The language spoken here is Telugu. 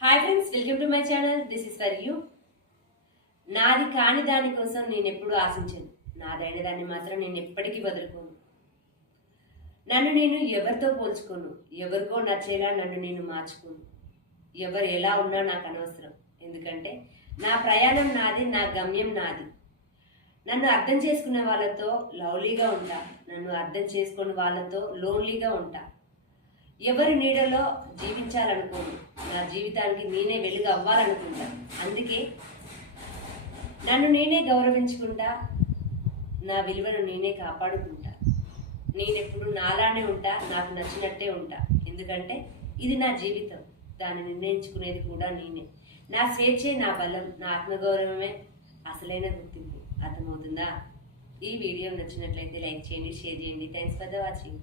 Hi friends, welcome to my channel. This is for you. నాది కాని దానికోసం నేను ఎప్పుడూ ఆశించను. నాదైన దాన్ని మాత్రం నేను ఎప్పటికీ వదులుకోను. నన్ను నేను ఎవరితో పోల్చుకోను. ఎవరికో నచ్చేలా నన్ను నేను మార్చుకోను. ఎవరు ఎలా ఉన్నా నాకు అనవసరం. ఎందుకంటే నా ప్రయాణం నాది, నా గమ్యం నాది. నన్ను అర్థం చేసుకునే వాళ్ళతో లవ్లీగా ఉంటా. నన్ను అర్థం చేసుకునే వాళ్ళతో లోన్లీగా ఉంటా. ఎవరి నీడలో జీవించాలనుకోను. నా జీవితానికి నేనే వెలుగు అవ్వాలనుకుంటా. అందుకే నన్ను నేనే గౌరవించుకుంటా. నా విలువను నేనే కాపాడుకుంటా. నేనెప్పుడు నాలానే ఉంటా, నాకు నచ్చినట్టే ఉంటా. ఎందుకంటే ఇది నా జీవితం. దాన్ని నిర్ణయించుకునేది కూడా నేనే. నా స్వేచ్ఛే నా బలం, నా ఆత్మగౌరవమే అసలైన గుర్తింపు. అర్థమవుతుందా? ఈ వీడియో నచ్చినట్లయితే లైక్ చేయండి, షేర్ చేయండి. Thanks for the watching.